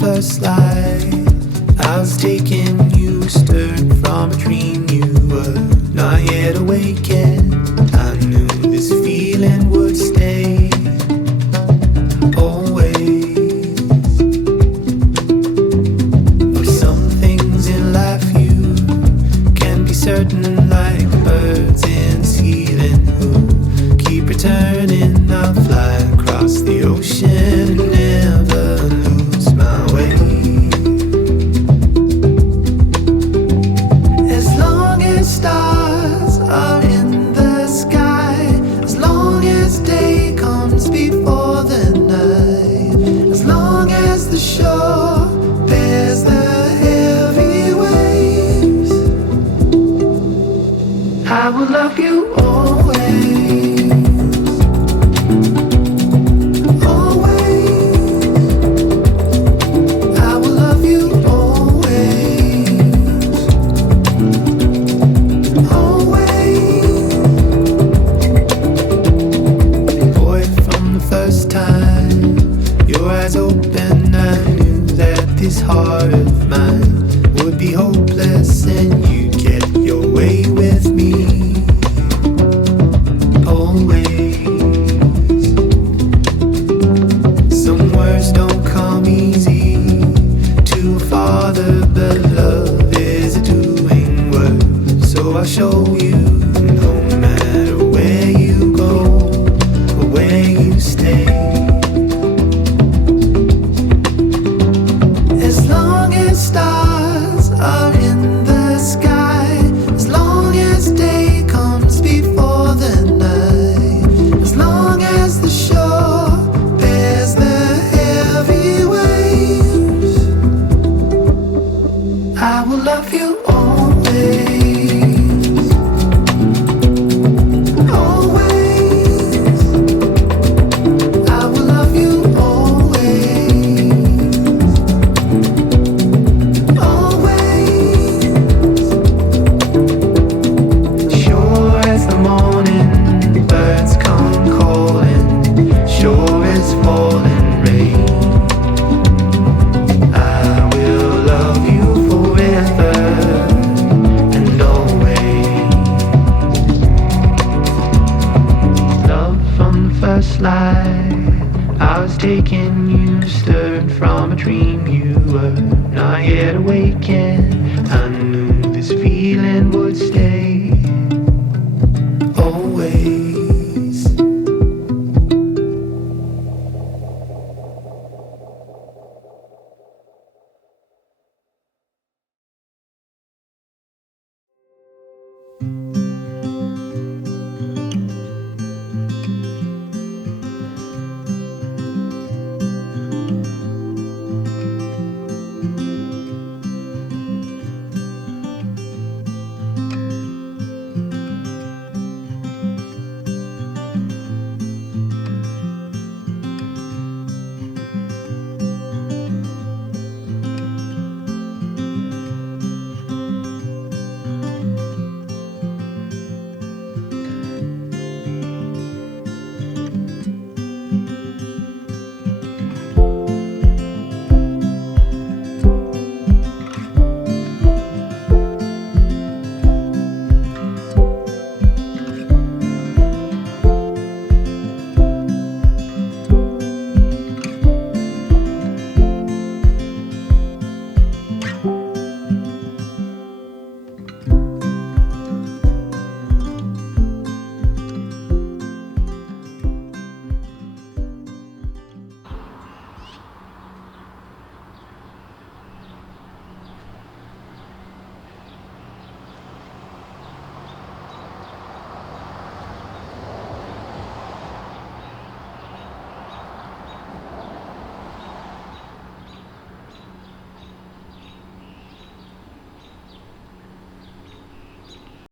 First light, I was taking you, stirred from a dream. You were not yet awakened. I knew this feeling would stay always. But some things in life you can be certain, like birds in the ceiling who keep returning. I'll fly across the ocean and never lose my way. As long as stars are in the sky, as long as day comes before the night, as long as the shore bears the heavy waves, I will love you always. This heart of mine would be hopeless, and you'd get your way with me always. Some words don't come easy to a father, but love is a doing word. So I'll show you, no matter where you go or where you stay. Stars are in the sky, as long as day comes before the night, as long taken you, stirred from a dream you were not yet awakened. I knew this feeling would stay.